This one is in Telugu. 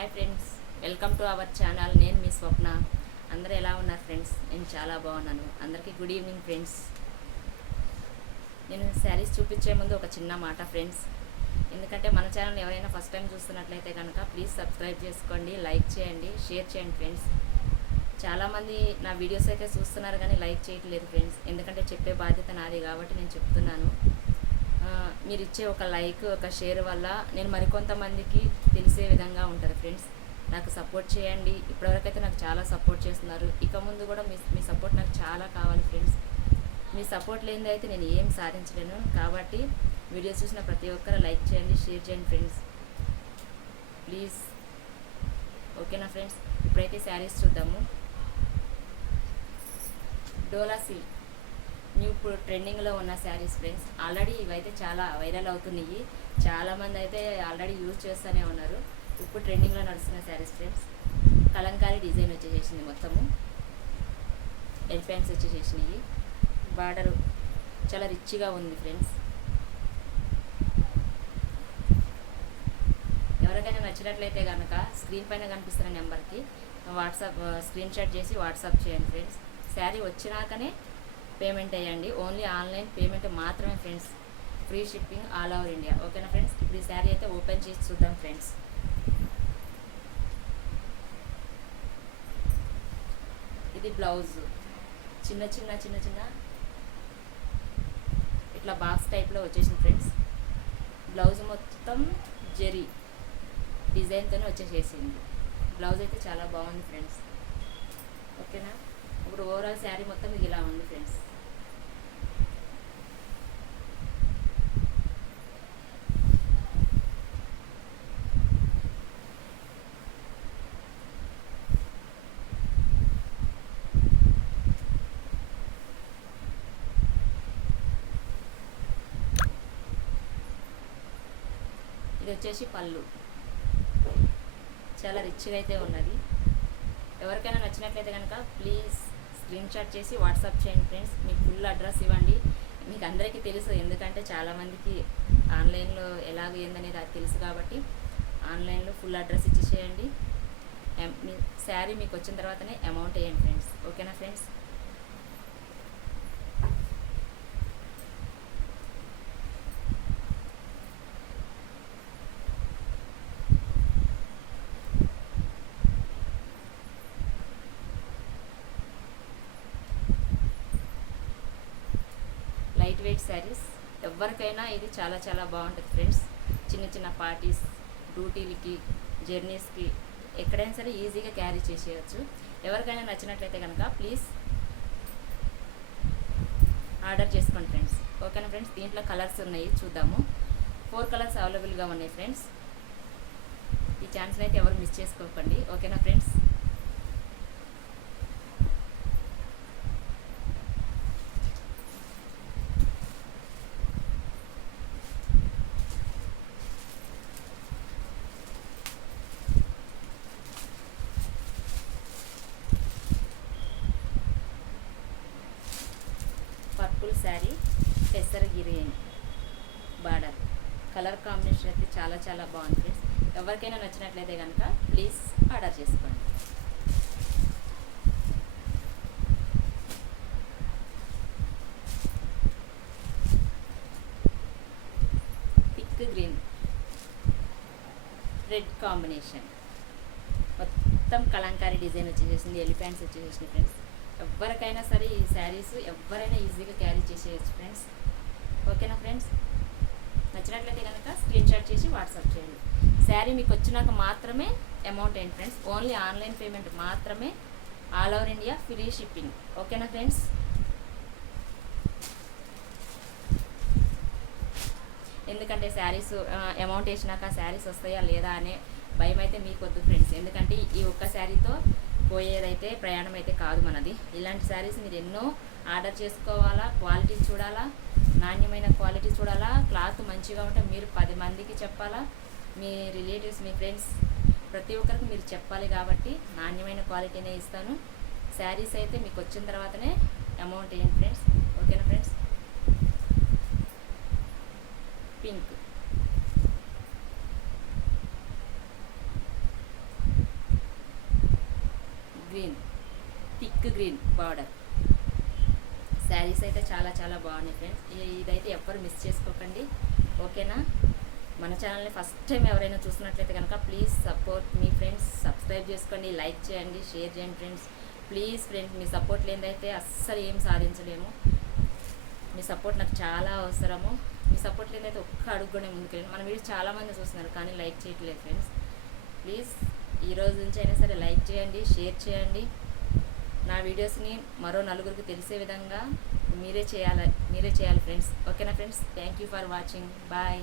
Hi friends, welcome to our channel. నేను మీ స్వప్న. అందరూ ఎలా ఉన్నారు ఫ్రెండ్స్? నేను చాలా బాగున్నాను. అందరికీ గుడ్ ఈవినింగ్ ఫ్రెండ్స్. నేను శారీస్ చూపించే ముందు ఒక చిన్న మాట ఫ్రెండ్స్. ఎందుకంటే మన ఛానల్ ఎవరైనా ఫస్ట్ టైం చూస్తున్నట్లయితే కనుక ప్లీజ్ సబ్స్క్రైబ్ చేసుకోండి, లైక్ చేయండి, షేర్ చేయండి ఫ్రెండ్స్. చాలామంది నా వీడియోస్ అయితే చూస్తున్నారు కానీ లైక్ చేయట్లేదు ఫ్రెండ్స్. ఎందుకంటే చెప్పే బాధ్యత నాది కాబట్టి నేను చెప్తున్నాను. మీరు ఇచ్చే ఒక లైక్, ఒక షేర్ వల్ల నేను మరికొంతమందికి తెలిసే విధంగా ఉంటుంది ఫ్రెండ్స్. నాకు సపోర్ట్ చేయండి. ఇప్పటివరకైతే నాకు చాలా సపోర్ట్ చేస్తున్నారు. ఇక ముందు కూడా మీ సపోర్ట్ నాకు చాలా కావాలి ఫ్రెండ్స్. మీ సపోర్ట్ లేనిది అయితే నేను ఏం సాధించలేను. కాబట్టి వీడియో చూసిన ప్రతి ఒక్కరు లైక్ చేయండి, షేర్ చేయండి ఫ్రెండ్స్ ప్లీజ్. ఓకేనా ఫ్రెండ్స్? ఇప్పుడైతే శారీస్ చూద్దాము. డోలా సిల్క్ న్యూ ఇప్పుడు ట్రెండింగ్లో ఉన్న శారీస్ ఫ్రెండ్స్. ఆల్రెడీ ఇవైతే చాలా వైరల్ అవుతున్నాయి. చాలామంది అయితే ఆల్రెడీ యూజ్ చేస్తూనే ఉన్నారు. ఇప్పుడు ట్రెండింగ్లో నడుస్తున్న శారీస్ ఫ్రెండ్స్. కలంకారీ డిజైన్ వచ్చేసేసింది, మొత్తము ఎల్ ప్యాంట్స్ వచ్చేసేసినాయి. బార్డరు చాలా రిచ్గా ఉంది ఫ్రెండ్స్. ఎవరికైనా నచ్చినట్లయితే కనుక స్క్రీన్ పైన కనిపిస్తున్న నెంబర్కి వాట్సాప్ స్క్రీన్ షాట్ చేసి వాట్సాప్ చేయండి ఫ్రెండ్స్. శారీ వచ్చినాకనే పేమెంట్ అయ్యండి. ఓన్లీ ఆన్లైన్ పేమెంట్ మాత్రమే friends. Free shipping all over India. ఓకేనా ఫ్రెండ్స్? ఇప్పుడు ఈ శారీ అయితే ఓపెన్ చేసి చూద్దాం ఫ్రెండ్స్. ఇది బ్లౌజ్ చిన్న చిన్న ఇట్లా బాక్స్ టైప్లో వచ్చేసింది ఫ్రెండ్స్. బ్లౌజ్ మొత్తం జెరీ డిజైన్తోనే వచ్చేసేసింది. బ్లౌజ్ అయితే చాలా బాగుంది ఫ్రెండ్స్. ఓకేనా? ఇప్పుడు ఓవరాల్ శారీ మొత్తం ఇది ఇలా ఉంది ఫ్రెండ్స్. ఇది వచ్చేసి పళ్ళు. చాలా రిచ్గా అయితే ఉన్నది. ఎవరికైనా నచ్చినట్లయితే కనుక ప్లీజ్ స్క్రీన్ షాట్ చేసి వాట్సాప్ చేయండి ఫ్రెండ్స్. మీ ఫుల్ అడ్రస్ ఇవ్వండి. మీకు అందరికీ తెలుసు, ఎందుకంటే చాలామందికి ఆన్లైన్లో ఎలాగ ఏందనేది అది తెలుసు కాబట్టి ఆన్లైన్లో ఫుల్ అడ్రస్ ఇచ్చేసేయండి. మీ శారీ మీకు వచ్చిన తర్వాతనే అమౌంట్ వేయండి ఫ్రెండ్స్. ఓకేనా ఫ్రెండ్స్? లైట్ వెయిట్ శారీస్ ఎవరికైనా ఇది చాలా చాలా బాగుంటుంది ఫ్రెండ్స్. చిన్న చిన్న పార్టీస్, డ్యూటీలకి, జర్నీస్కి ఎక్కడైనా సరే ఈజీగా క్యారీ చేసేయచ్చు. ఎవరికైనా నచ్చినట్లయితే కనుక ప్లీజ్ ఆర్డర్ చేసుకోండి ఫ్రెండ్స్. ఓకేనా ఫ్రెండ్స్? దీంట్లో కలర్స్ ఉన్నాయి, చూద్దాము. 4 కలర్స్ అవైలబుల్గా ఉన్నాయి ఫ్రెండ్స్. ఈ ఛాన్స్ని అయితే ఎవరు మిస్ చేసుకోకండి. ఓకేనా ఫ్రెండ్స్? పర్పుల్ శారీ, పెసర గ్రీన్ బార్డర్. కలర్ కాంబినేషన్ అయితే చాలా చాలా బాగుంది ఫ్రెండ్స్. ఎవరికైనా నచ్చినట్లయితే కనుక ప్లీజ్ ఆర్డర్ చేసుకోండి. థిక్ గ్రీన్, రెడ్ కాంబినేషన్, మొత్తం కలంకారీ డిజైన్ వచ్చేసేసింది. ఎలిఫెంట్స్ వచ్చేసేసింది ఫ్రెండ్స్. ఎవరికైనా సరే ఈ శారీస్ ఎవరైనా ఈజీగా క్యారీ చేసేయచ్చు ఫ్రెండ్స్. ఓకేనా ఫ్రెండ్స్? నచ్చినట్లయితే కనుక స్క్రీన్ షాట్ చేసి వాట్సాప్ చేయండి. శారీ మీకు వచ్చినాక మాత్రమే అమౌంట్ ఏంటి ఫ్రెండ్స్. ఓన్లీ ఆన్లైన్ పేమెంట్ మాత్రమే, all over India free shipping. ఓకేనా ఫ్రెండ్స్? ఎందుకంటే శారీస్ అమౌంట్ వేసినాక శారీస్ వస్తాయా లేదా అనే భయం అయితే మీకు వద్దు ఫ్రెండ్స్. ఎందుకంటే ఈ ఒక్క శారీతో పోయేదైతే ప్రయాణం అయితే కాదు మనది. ఇలాంటి శారీస్ మీరు ఎన్నో ఆర్డర్ చేసుకోవాలా, క్వాలిటీ చూడాలా, నాణ్యమైన క్వాలిటీ చూడాలా, క్లాత్ మంచిగా ఉంటే మీరు 10 మందికి చెప్పాలా, మీ రిలేటివ్స్, మీ ఫ్రెండ్స్ ప్రతి ఒక్కరికి మీరు చెప్పాలి. కాబట్టి నాణ్యమైన క్వాలిటీనే ఇస్తాను. శారీస్ అయితే మీకు వచ్చిన తర్వాతనే అమౌంట్ ఏంటి ఫ్రెండ్స్. ఓకేనా friends? Pink, green, thick green border. Saris అయితే చాలా చాలా బాగున్నాయి ఫ్రెండ్స్. ఇదైతే ఎవ్వరు మిస్ చేసుకోకండి, ఓకేనా. మన ఛానల్ని ఫస్ట్ టైం ఎవరైనా చూస్తున్నట్లయితే కనుక ప్లీజ్ సపోర్ట్ మీ ఫ్రెండ్స్, సబ్స్క్రైబ్ చేసుకోండి, లైక్ చేయండి, షేర్ చేయండి ఫ్రెండ్స్. ప్లీజ్ ఫ్రెండ్స్, మీ సపోర్ట్ లేనిదైతే అస్సలు ఏం సాధించలేము. మీ సపోర్ట్ నాకు చాలా అవసరము. మీ సపోర్ట్ లేనిదైతే ఒక్క అడుగునే ముందుకెళ్ళండి. మన వీడియో చాలామంది చూస్తున్నారు కానీ లైక్ చేయట్లేదు ఫ్రెండ్స్. ప్లీజ్ ఈ రోజు నుంచి అయినా సరే లైక్ చేయండి, షేర్ చేయండి. నా వీడియోస్ని మరో నలుగురికి తెలిసే విధంగా మీరే చేయాలి ఫ్రెండ్స్, ఓకేనా friends. Thank you for watching, bye.